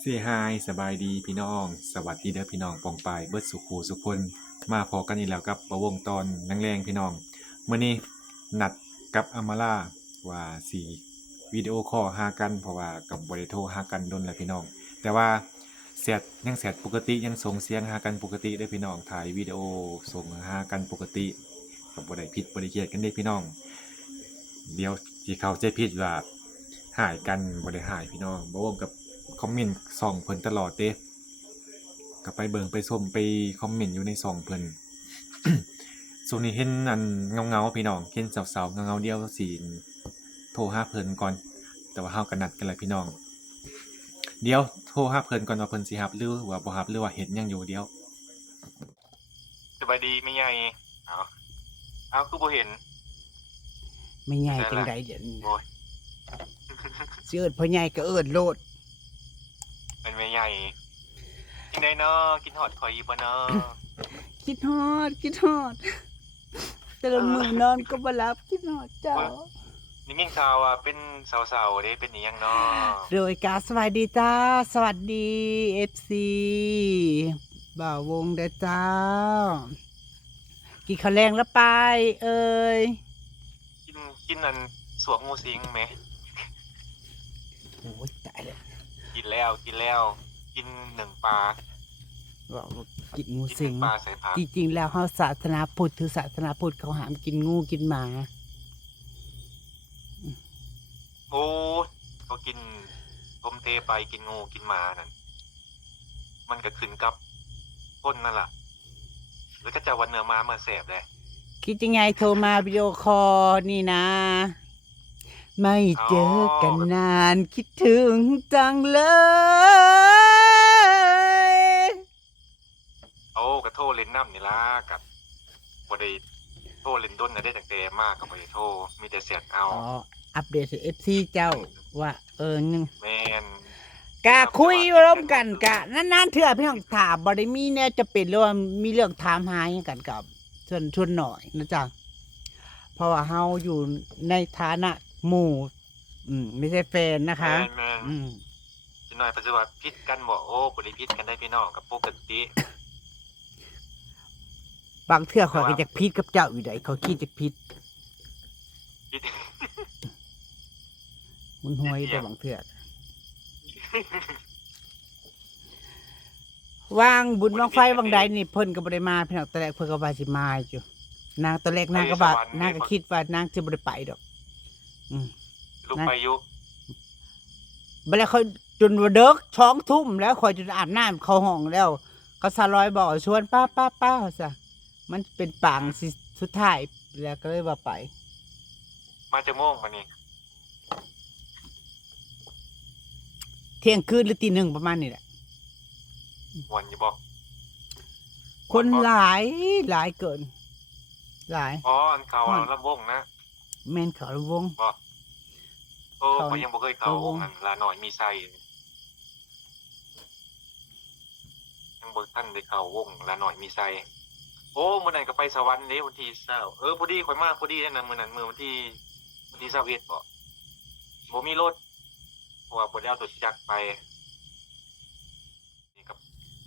เซฮายสบายดีพี่น้องสวัสดีเด้อพี่น้องปองปายเบิดสุขูสุคนมาพอกันอีกแล้วกับประวงตอนแรงๆพี่น้องมื้อนี้นัดกับอามาล่าว่าสิวิดีโอคอลหากันเพราะว่าก็บ่ได้โทรหากันดนแล้วพี่น้องแต่ว่าแชตปกติยังส่งเสียงหากันปกติเด้อพี่น้องถ่ายวิดีโอส่งหากันปกติก็บ่ได้ผิดบ่ได้เครียดกันเด้พี่น้องเดี๋ยวสิเข้าใจผิดว่าหายกันบ่ได้หายพี่น้องบ่วงกับคอมเมนต์ส่องเพิ่นตลอดเด้ก็ไปเบิ่งไปส้มไปคอมเมนต์อยู่ในส่องเพิ่น ช่วงนี้เห็นอันเงาๆพี่น้องเห็นสาวๆเงาๆเดียวสิโทรหาเพิ่นก่อนแต่ว่าเฮาก็นัดกันแล้วพี่น้องเดี๋ยวโทรหาเพิ่นก่อนว่าเพิ่นสิรับหรือว่าบ่รับหรือว่าเฮ็ดหยังอยู่เดี๋ยวสบายดีไม่ใหญ่เอาคือบ่เห็นไม่ใหญ่จังได้ละ ไดเดี๋ยวนี้ โอ้ย สิเอิ้นพ่อใหญ่ก็เอิ้นโลด เป็นไม่ใหญ่จังได๋น้อกินฮอดข่อยอยู่บ่น้อ คิดฮอดแต่ละมื้อนอนก็บ่หลับคิดฮอดเจ้า นี่ยินข่าวว่าเป็นสาวๆเด้เป็นอิหยังน้อ โดยการสวัสดีจ้าสวัสดี FC บ่าววงเด้อจ้ากินข้าวแรงแล้วไปเอ้ย กินกินอันสวงงูสิงแหม โอ้ยตายแล้ว กินแล้วกินหนึ่งปลา บอกว่ากินงู กินห สิ นึ่ ง งปลาใส่ผัก จริงๆแล้วเฮาศาสนาพุทธถือศาสนาพุทธเขาห้ามกินงูกินหมา โอ้เขากินต้มเทไปกินงูกินหมานั่นมันก็ขึ้นกับคนนั่นล่ะแล้วก็จะวันเนื้อมาเมื่อแสบเลย คิดยังไงโทรมาวิดีโอคอลนี่นะ ไม่เจอกันนานคิดถึงจังเลย โอ้ก็โทรเล่นน้ำนี่ล่ะกับบ่ได้โทรเล่นด้นนะได้ตั้งแต่มากก็บ่ได้โทรมีแต่เสียงเอา อ๋ออัปเดตเอฟซีเจ้าว่านึง แม่น กะคุยร่วมกันกะนานๆเถื่อพี่น้องถามบ่ได้มีเนี่ยจะเป็นเรื่องมีเรื่องถามหาหยังกันกับชวนหน่อยนะจ๊ะเพราะว่าเฮาอยู่ในฐานะหมู่ไม่ใช่แฟนนะคะ แม่น อืม สิหน่อยปัจจุบันพิษกันบ่โอ้บ่ได้พิษกันได้พี่น้องกับปกติ บางเทื่อข่อยก็จะพิดกับเจ้าอยู่ไดเขาคิดจะพิด พิษ มุนหวยแต่บางเทื่อวางบุญบังไฟบางใดนี่เพิ่นก็บ่ได้มาพี่น้องตอนแรกเพิ่นก็ว่าสิมาอยู่นางตอนแรกนางก็ว่านางก็คิดว่านางจะบ่ได้ไปดอก ลูกไปอยู่ บัดแล้วเขาจนว่าเด็ก2 ทุ่มแล้วข่อยจนอาบน้ำเข้าห้องแล้วเขาสลอยบอกชวนป้าซะมันเป็นปางสิสุดท้ายแล้วก็เลยว่าไป มาจากโมงมานี่ เที่ยงคืนหรือตี 1ประมาณนี้แหละ วันอยู่บ่ คนหลายเกิน หลาย อ๋ออันเขาลำวงนะ แม่นเขาวง บ่โอ้ เขา เขายังบ่เคยเข้าวงนั่นลาน้อยมีไส้ยังบ่ทันได้เข้าวงลาน้อยมีไส้โอ้มื้อนั้นก็ไปสวรรค์เด้วันที่20พอดีข่อยมาพอดีนั่นน่ะมื้อนั้นมื้อวันที่21บ่มีรถเพราะว่าบ่ได้เอารถจักรไปนี่ก็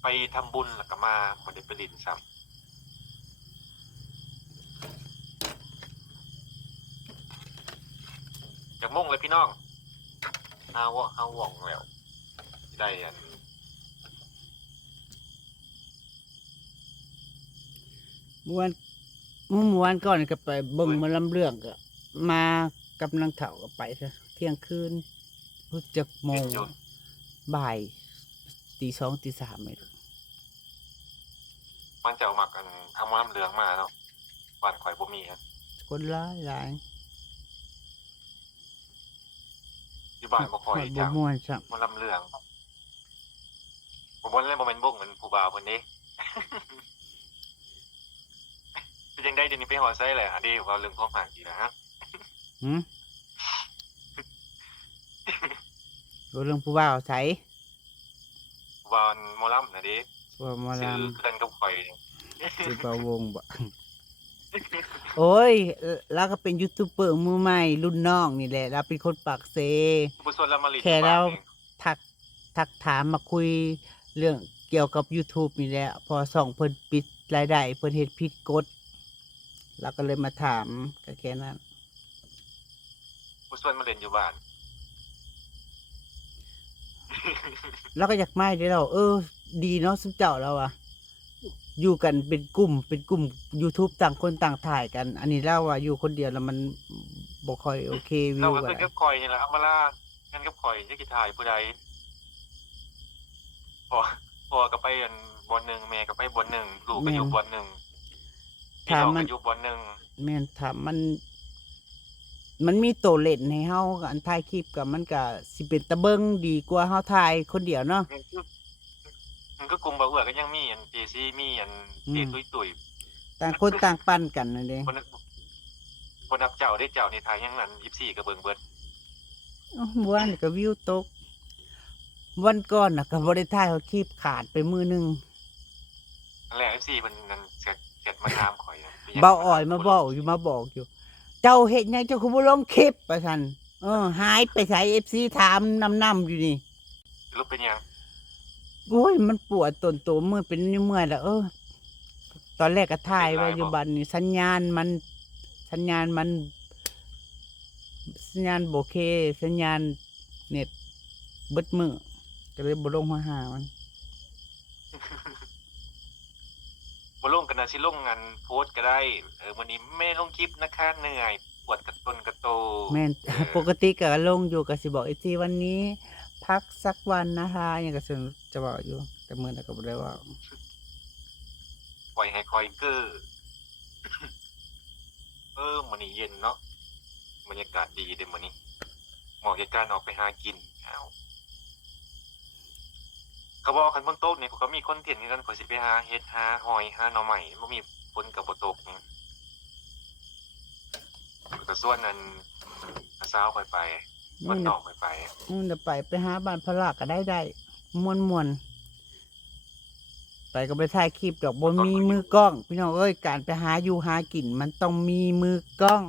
ไปทำบุญแล้วก็มาบ่ได้ไปเล่นซ้ำจากมุ่งเลยพี่น้องเฮาว่องแล้วสิได้อัน เมื่อวานก่อนก็ไปเบิ่งหมาลำเรื่องก็มากับนางเฒ่าก็ไปซะเที่ยงคืนรู้จักโมงบ่ายตี 2ตี 3ไม่รู้ มันจะเอาหมักกันทำน้ำเหลืองมาเนาะบ้านข่อยบ่มีครับ คนหลาย อยู่บ้านบ่ค่อย บ่ จัง ม่วนซ้ํ มันลำเหลืองผมบ่เล่นบ่แม่นวงเหมือนผู้บ่าวเพิ่นเด้ เป็นจังได๋เดี๋ยวนี้ไปฮอดไสแหละอันนี้ว่าเรื่องความหากอีกแล้วฮะ หืมรู้เรื่องผู้บ่าวไส ผู้บ่าวหมอลำน่ะเด้ ว่าหมอล ชื่อเพื่อนกับข่อย ำสิบ่าวงบ่ โอ้ยแล้วก็เป็นยูทูบเบอร์มือใหม่รุ่นน้องนี่แหละเราเป็นคนปากเซ บุษวนละมาลิน แค่ บ้า เรา นเอง ทักทักถามมาคุยเรื่องเกี่ยวกับ YouTube นี่แหละพอส่องเพิ่นปิดรายได้เพิ่นเฮ็ดผิดกฎเราก็เลยมาถามก็แค่นั้น บุษวนมาเล่นอยู่บ้าน แล้วก็อยากไม่ได้เราดีเนาะสุดเจ้าเราอะอยู่กันเป็นกลุ่ม YouTube ต่างคนต่างถ่ายกัน อันนี้เล่าว่าอยู่คนเดียวแล้วมันบ่ค่อยโอเควิ เรา ว ก็ อะ คือ ไร กับคอยนี่แหละอัมมาล่างั้นกับคอยจะกี่ถ่ายผู้ใดพอก็ไปอันบอลหนึ่งแม่ก็ไปบอลหนึ่งลูกก็อยู่บอลหนึ่งพี่น้องก็อยู่บอลหนึ่ง แม่นถามมันมีตัวเล่นให้เฮาอันถ่ายคลิปกับมันก็สิเป็นตะเบิงดีกว่าเฮาถ่ายคนเดียวเนาะ มันก็กลุ่มบ่าวเอื้อก็ยังมีอันเจซีมีอันเจตุย ต่างคนต่างปั้นกันนั่นเอง บนนับเจ้าได้เจ้าในไทยยังนั้น24ก็เบิ่งเบิด วันนี้ก็วิวตก วันก่อนน่ะก็บ่ได้ถ่ายเขาคลิปขาดไปมือหนึง นั่นแหละ14เพิ่นนั่นเสร็จมาถามข่อยนะ เบาอ่อยมาบอกอยู่ เจ้าเฮ็ดหยังเจ้าคือบ่ลงคลิปว่าซั่นหายไปไส FC ถามนำอยู่นี่ รูปเป็นหยัง โอ้ยมันปวดต้นโตมือเป็นนิ้วเมื่อยแล้วตอนแรกก็ถ่ายไว้อยู่บัดนี้สัญญาณมันบ่โอเค สัญญาณเน็ตเบิดมือก็เลยบ่ลงหามัน บ่ลงกันนะสิลงงานโพสต์ก็ได้มื้อนี้แม่ลงคลิปนะคะเหนื่อยปวดกระตนกระโต แม่น ปกติก็ลงอยู่ก็สิบอกอีกทีวันนี้ พักสักวันนะคะอย่างก็จะบอกอยู่ แต่มื้อนั้นก็บ่ได้ว่า ปล่อยให้คอยเกอร์ มื้อนี้เย็นเนาะบรรยากาศดีเด้อมื้อนี้เหมาะกับการออกไปหากินเอาเขาบอกคันเบิ่งโต๊ะนี่เขาก็มีคอนเทนต์คือกันข่อยสิไปหาเฮ็ดหาหอยหาหน่อไม้บ่มีฝนก็บ่ตกนี่ก็ส่วนนั้นอาสาวข่อยไปบ้านนอกข่อยไป เดี๋ยวไปหาบ้านพระก็ได้ม่วนไปก็ไปถ่ายคลิปดอกบ่มีมือกล้อง พี่น้องเอ้ยการไปหาอยู่หากินมันต้องมีมือกล้อง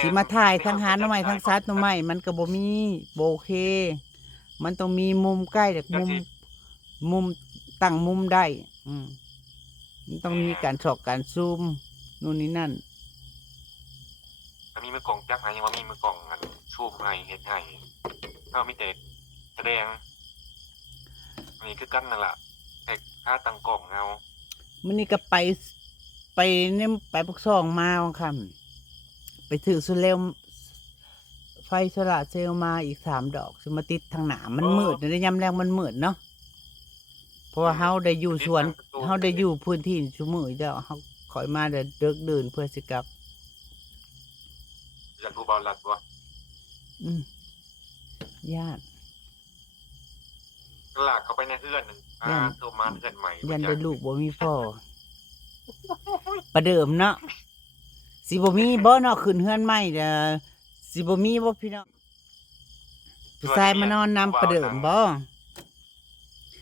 สิมาถ่ายทั้งหาหน่อไม้ทั้งซัดหน่อไม้มันก็บ่มีบ่โอเค มันต้องมีมุมใกล้แบบมุมตั้งมุมได้ มันต้องมีการฉอกการซูมนู่นนี่นั่น ถ้ามีมือกล่องจักหายังว่ามีมือกล่องอันชูบให้เฮ็ดให้เฮามีแต่แสดงอันนี้คือกันนั่นล่ะแต่ค่าตั้งกล่องเอา มื้อนี้ก็ไปเนี่ยไปปักซองมาวันค่ำไปถือโซเลมไฟโซลาร์เซลล์มาอีก3 ดอกสิมาติดทางหน้ามันมืดในยามแรงมันมืดเนาะเพราะว่าเฮาได้อยู่สวนเฮาได้อยู่พื้นที่ซุมื้อเจ้าเฮาคอยมาเดึกดื่นเพื่อสิกลับ อยากรู้เบาลัดบ่ ญาติ ลากเข้าไปในเฮือนนึงโทรมาเฮือนใหม่ ยันได้ลูกบ่มีพ่อประเดิมเนาะสิบ่มีบ่เนาะขึ้นเฮือนใหม่เด้อสิบ่มีบ่พี่น้องผู้ชายมานอนนำประเดิมบ่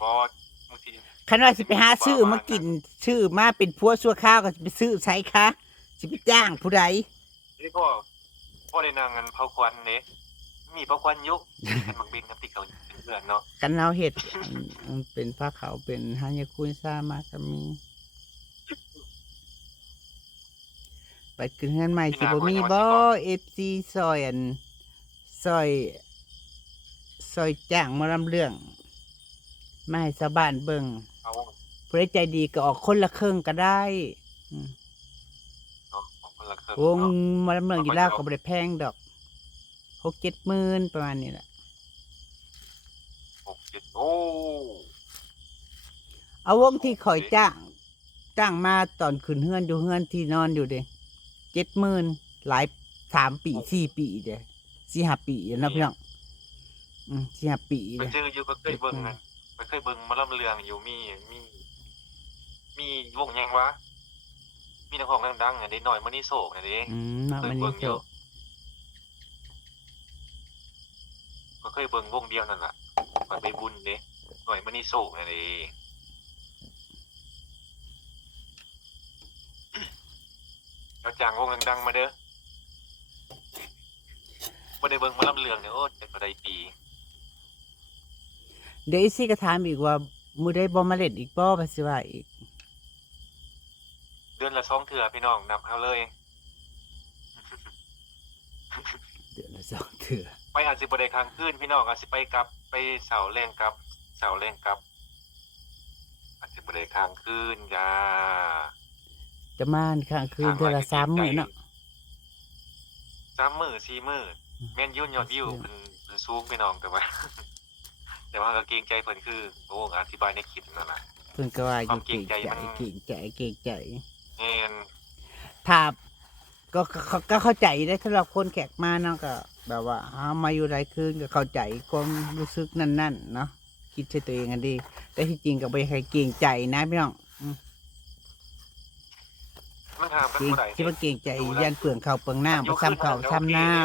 บ่บางที คันว่าสิไปหาซื้อมากินซื้อมาเป็นผัวชั่วข้าวก็สิไปซื้อไสคะสิไปจ้างผู้ใด นี่พ่อได้นางกันเผาควันเด้มีเผาควันอยู่กันบักบินกับที่เขาเป็นเพื่อนเนาะ กันเราเฮ็ดเป็นผ้าขาวเป็นหายาคุยซ่ามาก็มี ไปขึ้นเฮือนใหม่สิบ่มีบ่ FC ซอยซอยจ้างมาลำเรื่องมาให้ชาวบ้านเบิ่ง เอา ผู้ใดใจดีก็ออกคนละครึ่งก็ได้อืม เนาะของคนละเครื่อง วง เนาะ มาลำเรื่องอยู่แล้วก็บ่ได้แพงดอก6-7 หมื่นประมาณนี้แหละ 6-7โอ้ เอาวงที่ข่อยจ้างมาตอนขึ้นเฮือนอยู่เฮือนที่นอนอยู่เด้70,000หลาย3 ปี4 ปีเด้4-5 ปีแล้วเนาะพี่น้อง4-5 ปี ไป เด้ เจออยู่ก็เคยเบิ่งนั่นไปเคยเบิ่งมาลํเรื่องอยู่มีวงหยังวะมีนักร้องดังๆอันนี้หน่อยมื้อนี้โศกอันนี้ เนาะ เค มั ย น เบิ่ นี่ งอ โจ ยู่ก็เคยเบิ่งวงเดียวนั่นล่ะก่อนไปบุญเด้หน่อยมื้อนี้โศกอันนี้ เอาจางวงดังๆมาเด้อบ่ได้เบิ่งหมาลำเรื่องเนี่ยโอ้แต่บ่ได้ปี เดี๋ยวอีซี่ก็ถามอีกว่ามือได้บ่มาเล่นอีกบ่ภาษีว่าอีก เดือนละ2เทื่อพี่น้องนับเอาเลย เดือนละ2เทื่อ ไปอาจสิบ่ได้ค้างคืนพี่น้องอาจสิไปกลับไปเสาร์แรงกลับเสาร์แรงกลับอาจสิบ่ได้ค้างคืนจ้า จะมาค้างคืนเทื่อละ3มื้อเนาะ 3 มื้อ4มื้อแม่นยุ่นยอดวิวเพิ่นสูงพี่น้องแต่ว่า แต่ว่าก็เกรงใจเพิ่นคือโอ้อธิบายในคลิปนั่นน่ะ เพิ่นก็ว่าอ ควา ยู่ มเกรงใจมัน เกรงใจ แม่น ถ้าก็เข้าใจได้สำหรับคนแขกมาเนาะก็แบบว่ามาอยู่หลายคืนก็เข้าใจความรู้สึกนั่นๆเนาะคิดใช่ตัวเองกันดี แต่ที่จริงก็บ่ใครเกรงใจนะพี่น้อง มันถามกัน เกรง บ่ได้ คิดว่าเกรงใจยันเปลืองข้าวเปลืองน้ำบ่ซ้ำข้าวซ้ำน้ำ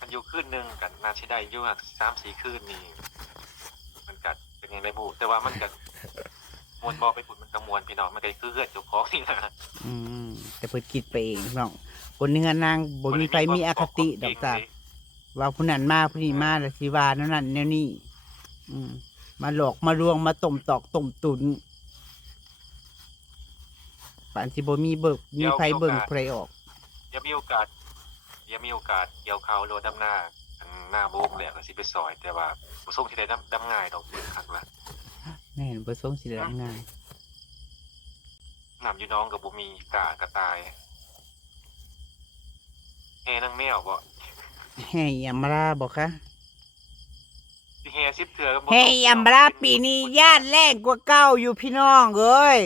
มันอยู่คืนหนึงกันน่าสิได้อยู่3-4 คืนนี่มันก็เป็นไงได้บ่แต่ว่ามันก็มวนบ่ไปพุ่นมันก็มวนพี่น้องมันก็คือเฮือนเจ้าของนี่นะ แต่เพิ่นคิดไปเองพี่น้องคนเนื้อนางบ่มีไฟมีอคติดอกจ้าว่าผู้นั้นมาผู้นี้มาแล้วสิว่านั่นแนวนี้มาหลอกมาลวงมาต้มตอกต้มตุนปานสิบ่มีมีไฟเบิ่งไผออก อย่ามีโอกาสเกี่ยวเขาโลดำหน้าอันหน้าโบกแหละก็สิไปซอยแต่ว่าบ่ส่งที่ได้ดำง่ายดอกเบิ่งคักละ แม่นบ่สงสิได้รับงาน น้ำอยู่น้องก็บ่มีกระตายแห่นางแมวบ่ แห่ยำราบ่คะ สิแห่10เทื่อก็บ่ แห่ยำราปีนี้ย่านแรงกว่าเก่าอยู่พี่น้องเอ้ย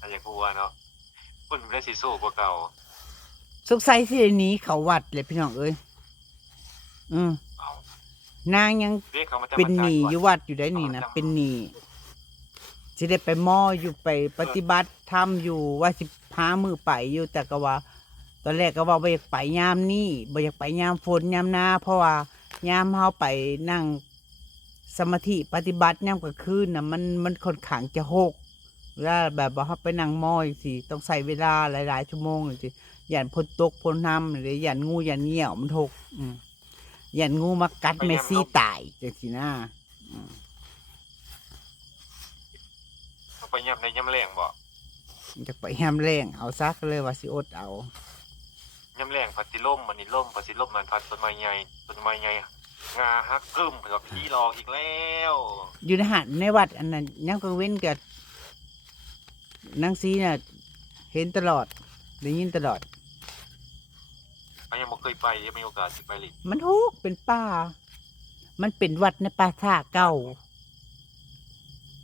อันอยากฮู้ว่าเนาะเพิ่นได้สิโซ่กว่าเก่า สงสัยสิได้หนีเขาวัดเลยพี่น้องเอ้ยเอานางยัง เรียกเขามาจะ เป็นหนี้ มาจ่ายก่ อยู่วัดอยู่ได้นี่นะเป็นหนี้สิได้ไปหม้ออยู่ไปปฏิบัติธรรมอยู่ว่าสิพามือไปอยู่แต่ก็ว่า ตอนแรกก็ว่าบ่อยากไปยามนี้บ่อยากไปยามฝนยามหน้าเพราะว่ายามเฮาไปนั่งสมาธิปฏิบัติยามกลางคืนน่ะมันค่อนข้างจะหกเวลาแบบว่าเฮาไปนั่งหม้อจังซี่ต้องใช้เวลาหลายๆชั่วโมงจังซี่ย่านฝนตกฝนน้ำหรือยันงูยันเหี่ยวมันหกยันงูมากัดเมสซี่ตายจังซี่นะ เอาไปย่ำในย่ำแรงบ่ จะไปแฮมแรงเอาซักเลยว่าสิอดเอา ย่ำแรงพัดสิล่มมันนี่ล่มพัดสิล่มมันพัดต้นไม้ใหญ่งาฮักกึ้มกับพี่หลอกอีกแล้ว อยู่ในหันในวัดอันนั้นยังก็เว้นกับนางซีน่ะเห็นตลอดได้ยินตลอด อันยังบ่เคยไปยังมีโอกาสสิไปลิ มันทุกเป็นป่ามันเป็นวัดในป่าท่าเก่า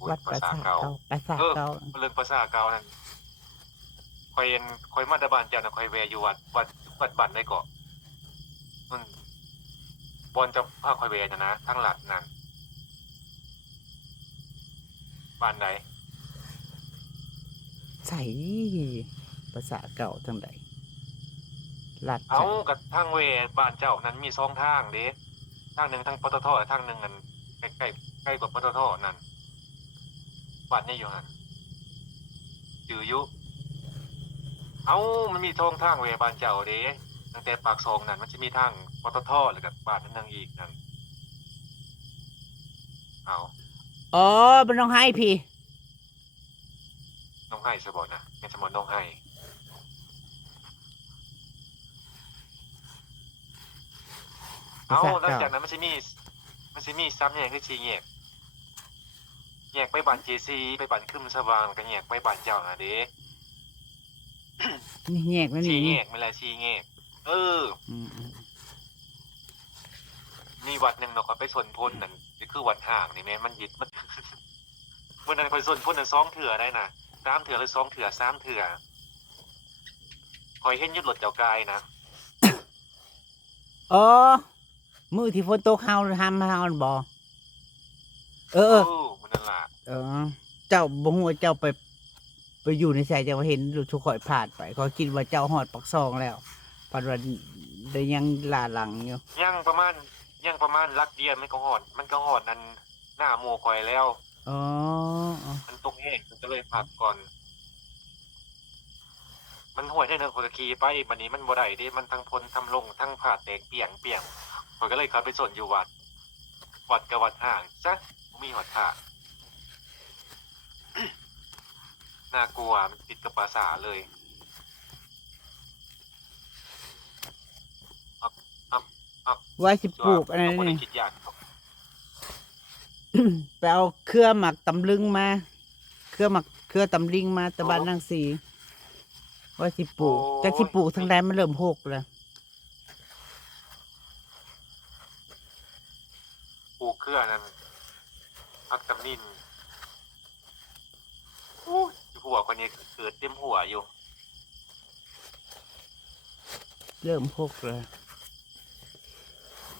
วัด ภา ป่า ษา ท่า เก่า เก่าป่าท่าเก่า เรื่องภาษาเก่านั่นคอยมาตะบานเจ้านะคอยแวอยู่วัดบ้านได้เกาะมันบอนจะพาคอยแวนะทั้งหลัดนั่นบ้านใด ใส่ภาษาเก่าทั้งใดลัด เอา ใส่ กับทางเวบ้านเจ้านั้นมี2ทางเด้ทางหนึงทางปตททางหนึงอันใกล้กว่าปตทนั่นบ้านนี้อยู่หั่นจืออยู่เอามันมี2ทางเวบ้านเจ้าเด้ตั้งแต่ปากซองนั่นมันจะมีทางปตทแล้วก็บ้านนั้นอีกนั่นเอา อ๋อมันต้องให้พี่ น้องให้ซะบ่นะแม่นสมอนน้องให้เอา ภาษา หลัง เก่า จากนั้นมันสิมีซ้ำแยกคือ4แยกไปบ้าน JC ไปบ้านคึมสว่างแล้วก็แยกไปบ้านเจ้าน่ะเด้ นี่แยกแล้ว 4 นี่ แย นี่ กแม่นแหละ4แยกเออ อืม มีวัดหนึงเนาะก็ไปสนพลนั่นนี่คือวัดห่างนี่แม่มันยึดมัน มื้อนั้นไปสนพลนั่น2เทื่อได้น่ะ3เทื่อหรือ2เทื่อ3เทื่อข่อยเห็นอยู่รถเจ้ากายนะ อ๋อมือที่ฝนตกเฮาทำเฮาบ่เออ มันนั่นล่ะ เจ้าบ่ฮู้ว่าเจ้าไปอยู่ในสายเจ้าเห็นลูกทุกข่อยผ่านไปเขาคิดว่าเจ้าฮอดปักซองแล้วปัจจุบันได้ยังลาหลังอยู่ ยังประมาณลักเดียนมันก็หอดอันหน้าหมู่ข่อยแล้ว อ๋อ มันตกแห้งมันก็เลยพักก่อน มันห่วยได้เนอะข้อยก็ขี่ไปบัดนี้มันบ่ได้เด้มันทั้งพ้นทั้งลงทั้งผ่าแตกเปียงข้อยก็เลยเข้าไปสนอยู่วัดก็วัดห่างซะบ่มีวัดท่า น่ากลัวมันติดกับปราสาทเลยครับครับ ว่าสิปลูกอะไร เราบ่ได้ นี่ คิดอยาก ไปเอาเครือหมักตำลึงมา เครือตำลิงมาตะบ้านนางสีว่าสิปลูกแต่สิปลูกทางใดมันเริ่มหกแล้ว ปลูกเครือนั้นพักตำนินอยู่หัวคนนี้เกิดเต็มหัวอยู่ เริ่มหกแล้ว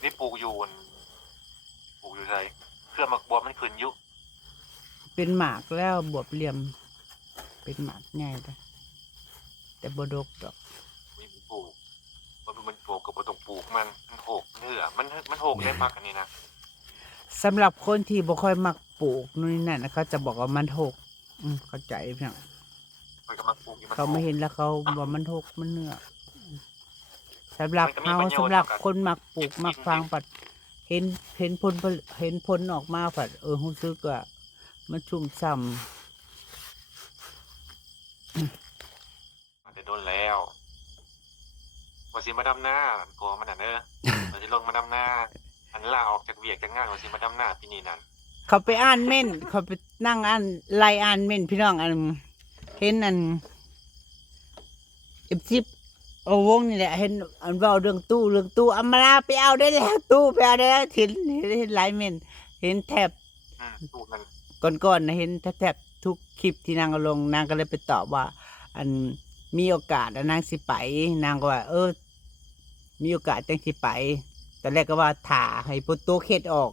นี่ปลูกอยู่ไสเครือหมักบัวมันขึ้นอยู่ เป็นหมากแล้วบวบเหลี่ยม เป็นหมากง่ายเลยแต่บดกดอก มีปลูกมันปลูกกับบ่ต้องปลูกมันโหกเนื้อมันโหกได้พักอันนี้นะ สำหรับคนที่บ่ค่อยมักปลูกนู่นนี่นั่นนะเขาจะบอกว่ามันหกเข้าใจเพียง มันก็มาปลูกอยู่มัน เขาไม่ โหก เห็นแล้วเขาบอกมันหกมันเนื้อสำหรับ มันก็มี เขา ประโยชน์ สำหรับ ต่อกัน คนมักปลูก จริงๆ มักฟังปัดเห็นผลออกมาปัดรู้สึกว่ามันชุ่มฉ่ มันจะโดนแล้วว่าสิมาดำหน้ากลัวมันน่ะเด้อ มันสิลงมาดำหน้าอันลาออกจากเวียกจากงานว่าสิมาดำหน้าปีนี้นั่น ำเขาไปอ่านเม่น เขาไปนั่งอ่านไล่อ่านเม่นพี่น้องเห็น10โอวงนี่แหละเห็นเว้าเรื่องตู้อำมาลาไปเอาได้แล้วตู้ไปเอาได้แล้วเห็นหลายเม่นเห็นแทบ ตู้มัน ก่อนๆนะเห็นแทบทุกคลิปที่นางเอาลงนางก็เลยไปตอบว่า อันมีโอกาสนางสิไปนางก็ว่า มีโอกาสจังสิไปตอนแรกก็ว่าถ่าให้โปรโตเฮ็ดออก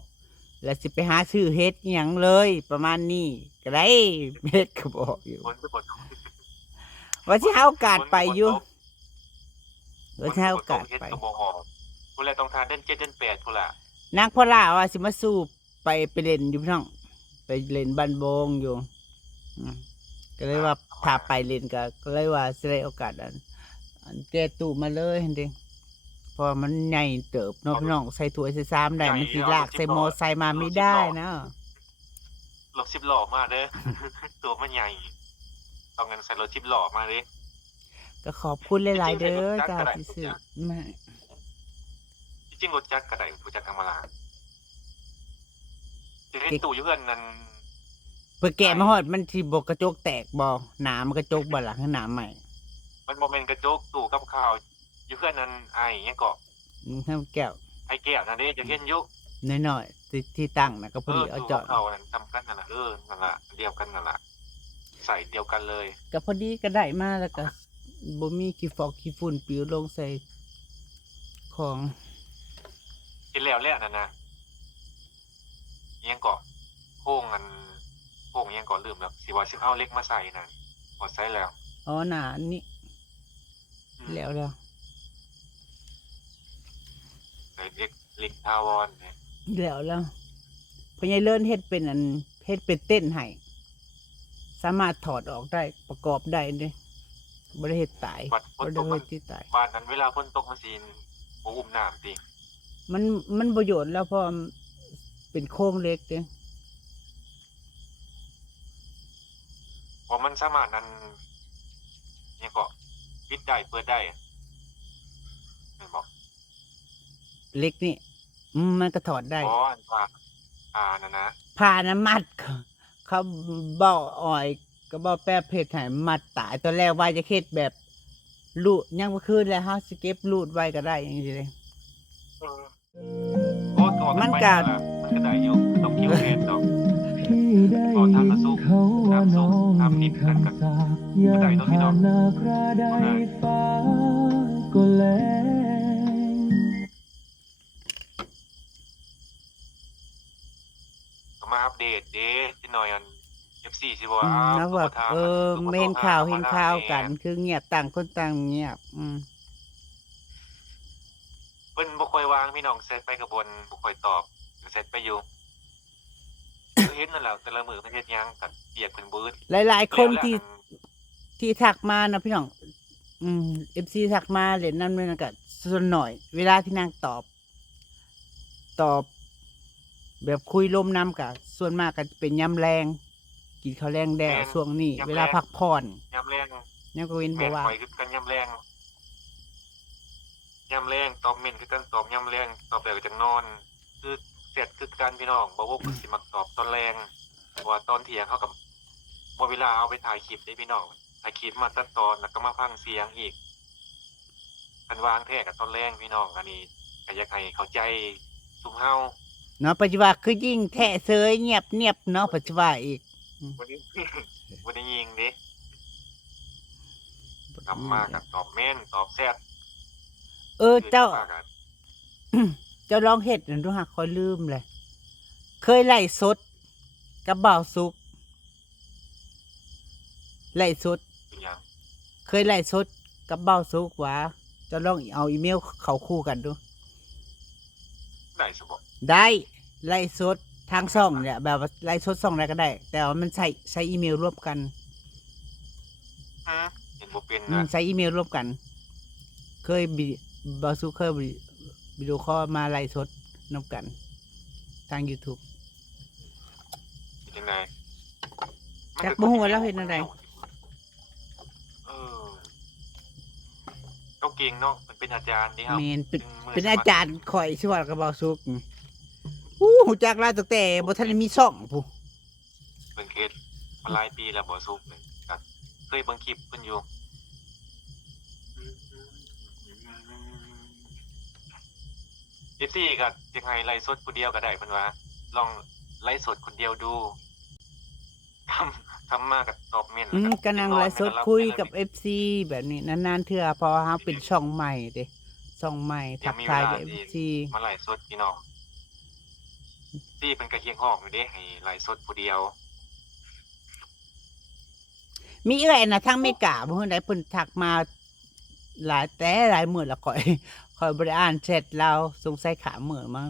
แล้วสิไปหาซื้อเฮ็ดอหยังเลย ประมาณนี้ก็ได้เฮ็ดก็บอกอยู่ ฝนก็บ่ตก ว่าสิหาโอกาสไปอยู่ว่าสิหาโอกาส เฮ็ด ไป ก็บ่ออกพุ่นแหละต้องทานเดือน7เดือน8พุ่นล่ะ นางพลาว่าสิมาสู้ไปเล่นอยู่พี่น้องไปเล่นบ้านโบงอยู่อืมก็เลยว่าถ้าไปเล่นก็เลยว่าสิได้โอกาสอันแก้ตู้มาเลยเห็นดิเพราะมันใหญ่เติบเนาะพี่น้องใส่ถ้วยใส่ซ้ำได้มันสิลากใส่มอไซค์มาไม่ได้นะ รถ10ล้อมาเด้อ ตัวมันใหญ่ต้องงั้นใส่รถ10ล้อมาเด้ ก็ขอบคุณหลายๆเด้อจ้าที่ซื้อมา จริงๆรถจักรก็ได้รถจักรธรรมดาจะเห็นตู้อยู่เฮือนนั่น เพื่อแกะมาฮอดมันสิบ่กระจกแตกบ่หนามันกระจกบ่ล่ะให้หนาใหม่ มันบ่แม่นกระจกตู้กับข้าวอยู่เฮือนนั่นไอ้หยังก็ ให้แก้ว ไอ้แก้วนั่นเด้จะเห็นอยู่ น้อยๆที่ตั้งน่ะก็พอดีเอา ตู้ จอ กั ด บข้าวนั่นทำกันนั่นน่ะนั่นล่ะเดียวกันนั่นล่ะใส่เดียวกันเลย ก็พอดีก็ได้มาแล้วก็บ่มีขี้ฟอกขี้ฝุ่นปิวลงใส่ของ กินแล้วนั่นนะอิหยังก็โค้งอิหยังก็ลืมแล้วสิว่าสิเอาเหล็กมาใส่นั่นบ่ใส่แล้ว อ๋อหนานี่แล้ว ใส่เหล็กทาวรเนี่ย แล้วพญายเลิศเฮ็ดเป็นเฮ็ดเป็นเต้นให้สามารถถอดออกได้ประกอบได้เด้บ่ได้เฮ็ดตาย บัดฝ บ่ นต ได้ กมั เฮ็ น ดที่ตาย บ้านนั้นเวลาฝนตกมันสิบ่อุ้มน้ำติ มันประโยชน์แล้วเพราะมันเป็นโครงเหล็กเด้ เพราะมันสามารถนั้นอิหยังก็ปิดได้เปิดได้แม่นบ่ เหล็กนี่มันก็ถอดได้ อ๋ออันนั่นนะ ผ่าน้ำมัดเขาบอกอ่อยก็บอกแป๊บเพชรให้มัดตายตอนแรกว่าจะเฮ็ดแบบลูดยังบ่คืนแล้วเฮาสิเก็บลูดไว้ก็ได้อย่างนี้เลย โอ้ตัว มัน ไป ก็ นั่นล่ะมันก็ได้อยู่ต้องคิวแทนดอกพอทำมาสู้ทำนิดกันก็ได้เนาะพี่น้องก็มาอัปเดตเด้ที่หน่อยอัน FC สิว่าอ้าว แล้ว คือ แบ บ่ บ ถาม เมนข่าวเห็นข่าวกัน แห คือเงียบต่างคนต่างเงียบ เพิ่นบ่ค่อยวางพี่น้องเซตไปกับบนบ่ค่อยตอบเซตไปอยู่ เห็นนั่นแหละแต่ละมือประเทศยังกับเปียกเป็นบืด หลายๆคนที่ทักมานะพี่น้องFC ทักมาเล่นนั่นนี่นั่นก็ส่วนหน่อย เวลาที่นางตอบ แบบคุยลมน้ำกับส่วนมากก็เป็นยำแรง กินข้าวแรงแดดช่วงนี้ เวลาพักผ่อน ยำแรง เนี่ยก็เว้นบ แม่ อกว่า ข่อยคือกันยำแรงตอบเม่นคือกันตอบยำแรงตอบแล้วก็จังนอน คือเสร็จคือการพี่น้องบ่ว่าสิมักตอบตอนแรงเพราะว่าตอนเที่ยงเขากับบ่เวลาเอาไปถ่ายคลิปได้พี่น้องถ่ายคลิปมาตัดตอนแล้วก็มาฟังเสียงอีกคันวางแท้กับตอนแรงพี่น้องอันนี้ก็อยากให้เข้าใจซุมเฮา เนาะปัจจุบันคือยิ่งแทะเซยเงียบเนาะปัจจุบันอีก บ่ได้ บ่ได้ยิงเด้กลับมากับตอบแม่นตอบแซ่บ เจ้า เจ้าลองเฮ็ดนั่นดูหากคอยลืมเลย เคยไล่สดกับบ่าวสุกไล่สด เป็นหยัง เคยไล่สดกับบ่าวสุกว่าเจะลองเอาอีเมลเขาคู่กันดู ได้สบ่ ได้ไล่สดทางช่องเนี่ยแบบว่าไล่สดช่องอะไรก็ได้ แต่ว่ามันใช้อีเมลร่วมกัน เห็นบ่เป็น อืม นะ ใช้อีเมลร่วมกัน เคยบาซูเคยวิดีโอคอลมาไล่สดน้ำกัน ทาง YouTube เป็นจังได จักบ่ฮู้ว่าเราเฮ็ดจั่งใด เออต้องเก่งเนาะมันเป็นอาจารย์นี่ครับ เมนเป็น มื เป็นอาจารย์ข่อยชื่อว่ากับบาซูกหูจักลาตั้งแต่บ่ทันได้มีช่องผู้ เป็นเคสมาหลายปีแล้วบ่ซุกเลยก็เคยเบิ่งคลิปเพิ่นอยู่FC ก็จังไห้ไลฟ์สดผู้เดียวก็ได้เพิ่นว่า ลองไลฟ์สดคนเดียวดูทำมากับตอบเม่น ก็นั่งไลฟ์สดคุยกับ FC แบบนี้นานๆเทื่อเพอเฮาเป็นช่องใหม่เด้ช่องใหม่ทักทายกับ FC มาไลฟ์สดพี่น้องที่เป็นกระเคียงห้องอยู่เด้ให้ไลฟ์สดผู้เดียว มีเอื้อยนะทางเมกาบ่ฮู้ใดเพิ่นทักมาหลายมื้อแล้วข่อยบ่ได้อ่านแชทเราสงสัยขามื้อมั้ง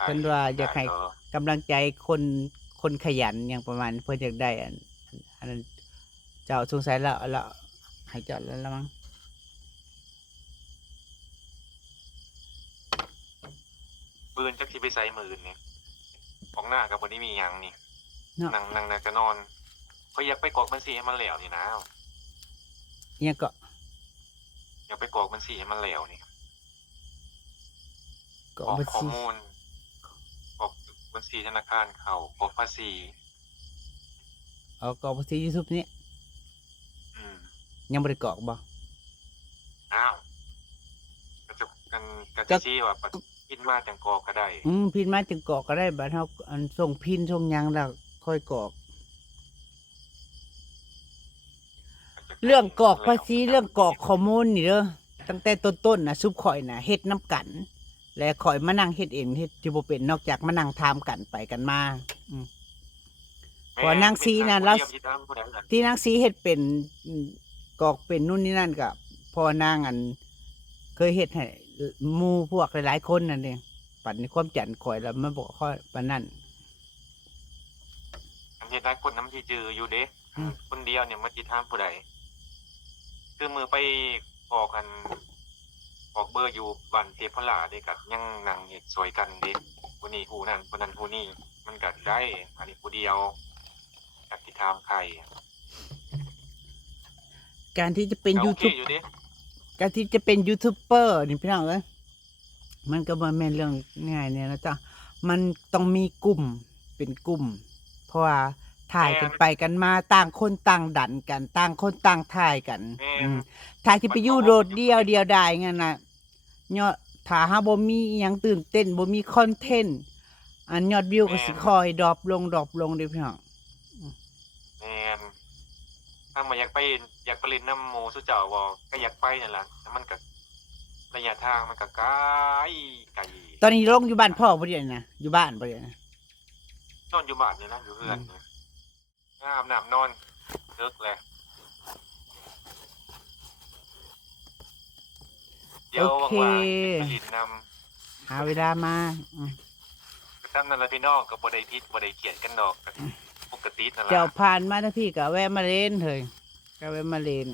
เพิ่นว่าอยากให้ กำลังใจคนขยันอย่างประมาณเพื่อจะได้อันนั้นเจ้าสงสัยแล้วให้เจ้าแล้วละมั้ง ปืนจักสิไปใส่มือเนี่ยของหน้ากับบ่ได้มีหยังนี่ เนาะ นั่งก็นอนเขาอยากไปกรอกบัญชีให้มันแล้วนี่นะ เนี่ยก็ อยากไปกรอกบัญชีให้มันแล้วนี่ ก็ กรอก บัญ ข้อ ชี มูลกรอกบัญชีธนาคารเขากรอกภาษี เอากรอกบัญชี YouTube นี้ อืม ยังบ่ได้กรอกบ่ อ้าวก็จะกันชี้ว่าอินมาจังกรอกก็ได้ พินมาจึงกรอกก็ได้บัดเฮาอันส่งพินส่งหยังแล้วค่อยกรอก เรื่องกรอกภาษีเรื่องกรอกข้อมูลนี่เด้อตั้งแต่ต้นๆน่ะซุปข่อยน่ะเฮ็ดน้ำกัน และข่อยมานั่งเฮ็ดเองเฮ็ดที่บ่เป็นนอกจากมานั่งถามกันไปกันมาพอนางซีน่ะแล้ว ที่นางสีเฮ็ดเป็นกรอกเป็นนู่นนี่นั่นก็พอนางอัน เคยเฮ็ดให้หมู่พวกหลายๆคนนั่นเองปัดในความจันข่อยแล้วมันบอกข้อปานนั้น อันนี้ได้คนน้ำที่จืออยู่เด้ คนเดียวเนี่ยมาติดตามผู้ใดคือมือไปออกกันออกเบอร์อยู่บ้านเทพลาเด้กับยังนั่งเฮ็ดสวยกันเด้ผู้นี้ผู้นั้นผู้นั้นผู้นี้มันก็ได้ อันนี้ผู้เดียวจักติดตามใคร การที่จะเป็น ก็โอเค YouTube อยู่เด้ การที่จะเป็นยูทูบเบอร์นี่พี่น้องเอ้ยมันก็บ่แม่นเรื่องง่ายเนี่ยนะจ๊ะมันต้องมีกลุ่มเป็นกลุ่ม เพราะว่าถ่ายกันไปกันมาต่างคนต่างดันกันต่างคนต่างถ่ายกัน แม่ ถ่ายที่ไปอยู่โดดเดียวได้งั้นน่ะยอดถ้าหาบ่มีอิหยังตื่นเต้นบ่มีคอนเทนต์อันยอดวิวก็สิค่อยดรอปลงเด้อพี่น้อง แม่นถ้ามาอยากไปเล่นน้ำหมูสุเจ้าบ่ก็อยากไปนั่นล่ะแต่มันก็ระยะทางมันก็ไกล ตอนนี้ลงอยู่บ้านพ่อบ่ได้นะอยู่บ้านบ่ได้นะ นอนอยู่บ้านนี่นะอยู่เฮือนนี่อาบน้ำนอนเลิกแล้วเดี๋ยวว่างๆไปเลินนำ หาเวลามา ไป ซ้ำนั่นละพี่น้องก็บ่ได้พิษบ่ได้เกลียดกันดอกก็ปกตินั่นล่ะ เจ้าผ่านมาทั้งพี่ก็แวะมาเล่นเถอะก็แวะมาเล่น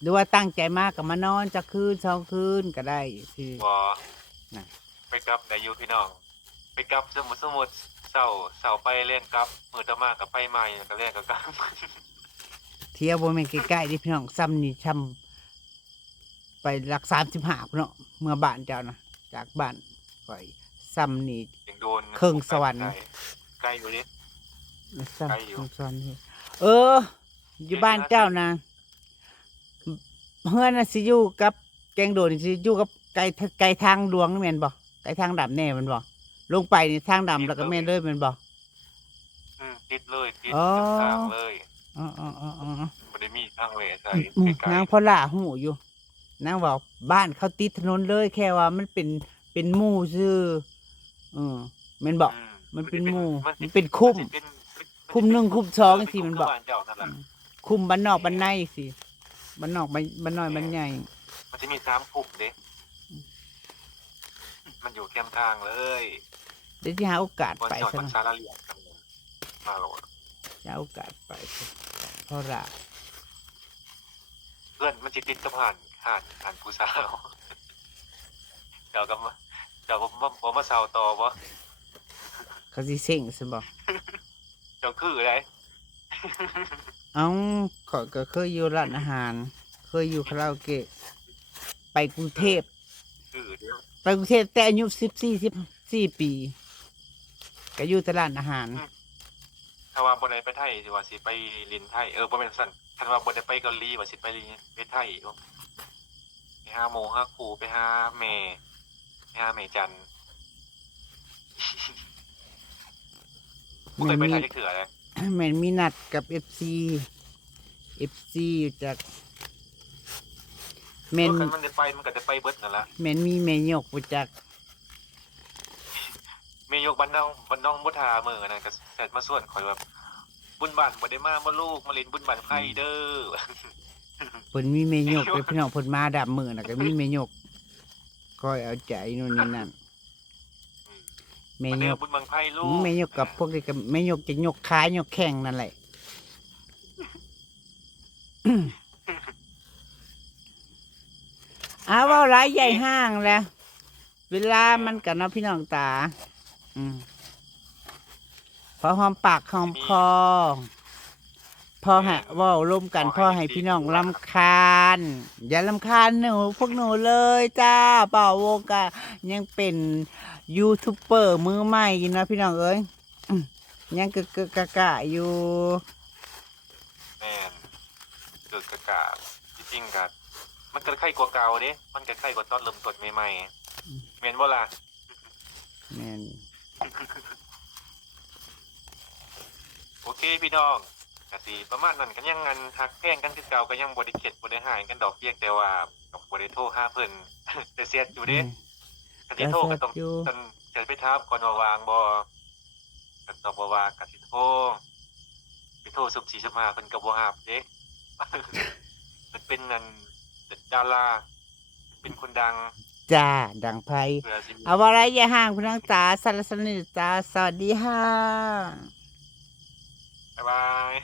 หรือว่าตั้งใจมากก็มานอนจักคืน2 คืนก็ได้สิ บ่ น่ะ ไปกลับได้อยู่พี่น้อง ไปกลับสมมุติเช้าไปเล่นกลับมื้อต่อมาก็ไปใหม่ก็เล่นก็กลับ เที่ยวบ่แม่นใกล้ๆเดิพี่น้องซ้ำนี่ซ้ำไปหลัก35พุ่นเนาะเมื่อบ้านเจ้านะจากบ้านข่อยซ้ำนี่ ยังโดน เครื่องสวรรค์ ใกล้อยู่ดิ ซ้ำ ไกลอยู่ ของซ้ำนี่อยู่บ้านเจ้านะเฮือนน่ะสิอยู่กับแกงโดดนี่สิอยู่กับไกลทางหลวงนี่แม่นบ่ไกลทางดำแน่แม่นบ่ลงไปนี่ทางดำแล้วก็แม่นเลยแม่นบ่ ติดเลยติด อ๋อ กับทางเลย อ๋อ บ่ได้มีทางเวใส่ ไกล นางพอล่าหูอยู่นางบอกบ้านเขาติดถนนเลยแค่ว่ามันเป็นหมู่ซื่อแม่นบอก มันเป็นหมู่มันเป็นคุ้ม สิเป็น คุ้มหนึ่งคุ้มสองจังซี่มันบอก บ้านเจ้านั่นล่ะ คุมบ้านนอกบ้านในสิบ้านนอกบ้านน้อยบ้านใหญ่ มันจะมี3คุ้มเด้มันอยู่แคมทางเลย เดี๋ยวจะหาโอกาส บน ไป จอด ซะ มัน นะ สารเหลี่ยมกันมาโหลด จะหาโอกาสไปซะเพราะละ เพื่อนมันสิติดกับหานผู้สาว เจ้าก็มาเจ้าบ่มาเซาต่อบ่ เขาสิเซ็งซะบ่ เจ้าคืออะไร เอ้าข้อยก็เคยอยู่ร้านอาหาร เคยอยู่คาราโอเกะไปกรุงเทพ คือเดียว ไปกรุงเทพแต่อายุ14ปีก็อยู่แต่ร้านอาหาร ถ้าว่าบ่ได้ไปไทยสิว่าสิไปลินไทยบ่แม่นซั่นคันว่าบ่ได้ไปเกาหลีว่าสิไปลินไปไทยอยู่ไปหาหมู่หาครูไปหาแม่ไปหาแม่จันทร์ บ่เคยไปไทยจักเทื่อเลย แม่นมีนัดกับ FC อยู่จากแม่น คันมันได้ไปมันก็จะไปเบิดนั่นล่ะ แม่นมีแม่ยกบ่จาก แม่ยกบ้านน้องบ่ทามื้อนั้นก็เสร็จมาส่วนข่อยแบบบุญบ้านบ่ได้มาบ่ลูกมาเล่นบุญบ้านไผเด้อ เพิ่นมีแม่ยกเด้อพี่น้องเพิ่นมาดับมื้อน่ะก็มีแม่ยกคอยเอาใจนู่นนี่นั่นแม่ มาย เด้อก บุญบังไผลูก แม่ยกกับพวกนี้ก็แม่ยกจะยกขายกแข้งนั่นแหละ เว้าหลายใหญ่ห้างแล้ว เวลามันก็เนาะพี่น้องตา พอหอมปากหอมคอ พอเว้าร่วมกันพ่อให้พี่น้องรำคาญ อย่ารำคาญหนูพวกหนูเลยจ้าเป่าวงกะยังเป็นยูทูบเบอร์มือใหม่อยู่นะพี่น้องเอ้ยยังกะกะอยู่ แม่นเกิดกะกะจริงๆก็มันก็ไข้กว่าเก่าเด้มันก็ไข้กว่าตอนเริ่มต้นใหม่ๆแม่นบ่ล่ะ แม่น โอเคพี่น้องก็สิประมาณนั้นก็ยังงันฮักแกล้งกันคือเก่าก็ยังบ่ได้เข็ดบ่ได้หายกันดอกเพียงแต่ว่าก็บ่ได้โทรหาเพิ่น แต่เสียดอยู่เด้ก็สิโทรก็ต้องจะไปถามก่อนว่าวางบ่ก็ตอบบ่ว่างก็สิโทรไปโทรสุ่ม4สุ่ม5เพิ่นก็บ่รับเด้ มันเป็นนั่นดาราเป็นคนดัง จ้าดังไพ เพื่อสิ เอาอะไรอย่าห่างพี่น้องจ๋าสารสนิทจ้าสวัสดีค่ะ บ๊ายบาย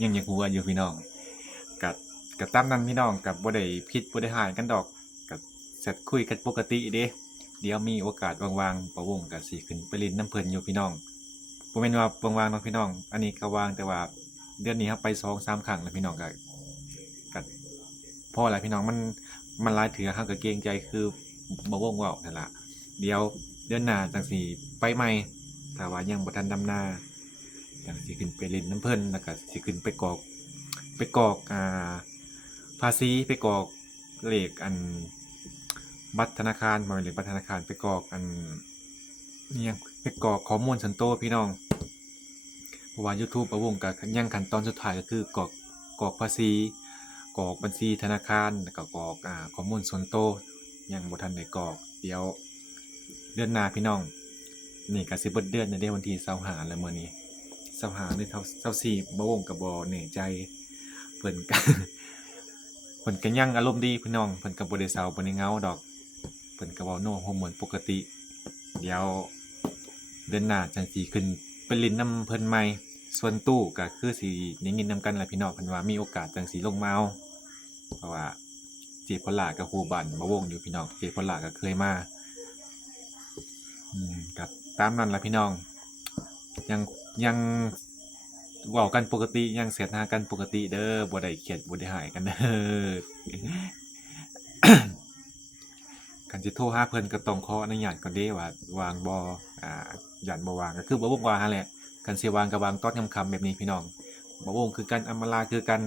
ยังอยากหัวอยู่พี่น้องกับตามนั้นพี่น้องกับบ่ได้ผิดบ่ได้หายกันดอกกับเสร็จคุยกันปกติเด้เดี๋ยวมีโอกาสว่างๆประวงก็สิขึ้นไปเล่นน้ำเพิ่นอยู่พี่น้องบ่แม่นว่าว่างๆเนาะพี่น้อง อันนี้ก็ว่างแต่ว่าเดือนนี้ครับไป 2-3 ครั้งแล้วพี่น้องก็พอแล้วพี่น้องมันหลายเถื่อเฮาก็เกรงใจคือบ่วงเว้านั่นล่ะเดี๋ยวเดือนหน้าจังสิไปใหม่ถ้าว่ายังบ่ทันดำนาจังสิขึ้นไปเล่นน้ำเพิ่นแล้วก็สิขึ้นไปกรอกภาษีไปกรอกเลขอันบัตรธนาคารบ่แม่นเลขบัตรธนาคารไปกรอกอันอิหยังไปกรอกข้อมูลส่วนตัวพี่น้องเพราะว่า YouTube ประวงก็ยังขั้นตอนสุดท้ายก็คือกรอกภาษีกรอกบัญชีธนาคารแล้วก็กรอกข้อมูลส่วนตัวยังบ่ทันได้กรอกเดี๋ยวเดือนหน้าพี่น้องนี่ก็สิเบิดเดือนในเดือนวันที่25แล้วมื้อนี้25หรือ24บ่วงก็บ่แน่ใจเพิ่นก็ พิ่นก็ยังอารมณ์ดีพี่น้องเพิ่นก็บ่ได้เศร้าบ่ได้เหงาดอกเพิ่นก็เว้าโน้หัวม่วนปกติเดี๋ยวเดือนหน้าจังสิขึ้นไปเล่นนำเพิ่นใหม่ส่วนตู้ก็คือสิได้ยินนำกันแหละพี่น้องเพิ่นว่ามีโอกาสจังสิลงมาเอาเพราะว่าเจพอลล่าก็ฮู้บ้านมาวงอยู่พี่น้องเจพอลล่าก็เคยมาก็ตามนั้นล่ะพี่น้องยังเว้ากันปกติยังเสร็จหากันปกติเด้อบ่ได้เครียดบ่ได้หายกันเด้อ คันสิโทรหาเพิ่นก็ต้องขออนุญาตก่อนเด้ว่าว่างบ่ย้านบ่ว่างก็คือบ่วงว่าหั่นแหละคันสิว่างก็ว่างตอนค่ำๆแบบนี้พี่น้องบ่วงคือกันอำมาลาคือกัน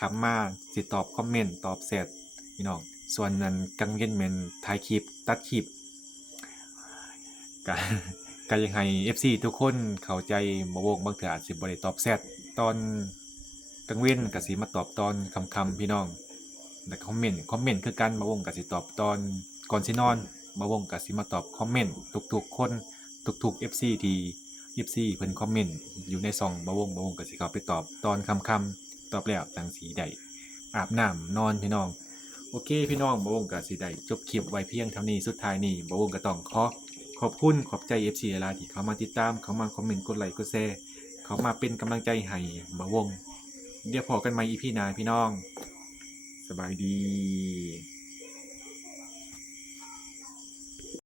ขับมาสิตอบคอมเมนต์ตอบแชทพี่น้องส่วนนั้นกลางเย็นแม่นถ่ายคลิปตัดคลิปก็ ก็อยากให้ FC ทุกคนเข้าใจบ่วงบางเทื่ออาจสิบ่ได้ตอบแชทตอนกลางเว้นก็สิมาตอบตอนค่ำๆพี่น้อง แต่คอมเมนต์คือกันบ่าวงก็สิตอบตอนก่อนสินอนบ่าวงก็สิมาตอบคอมเมนต์ทุกๆคนทุกๆ FC ที่ FC เพิ่นคอมเมนต์อยู่ในช่องบ่าวงก็สิเข้าไปตอบตอนค่ำๆตอบแล้วจังสิได้อาบน้ำนอนพี่น้องโอเคพี่น้องบ่าวงก็สิได้จบคลิปไว้เพียงเท่านี้สุดท้ายนี้บ่าวงก็ต้องขอบคุณขอบใจ FC หลายๆที่เข้ามาติดตามเข้ามาคอมเมนต์กดไลค์กดแชร์เข้ามาเป็นกำลังใจให้บ่าวงเดี๋ยวพอกันใหม่ EP หน้าพี่น้อง สบายดี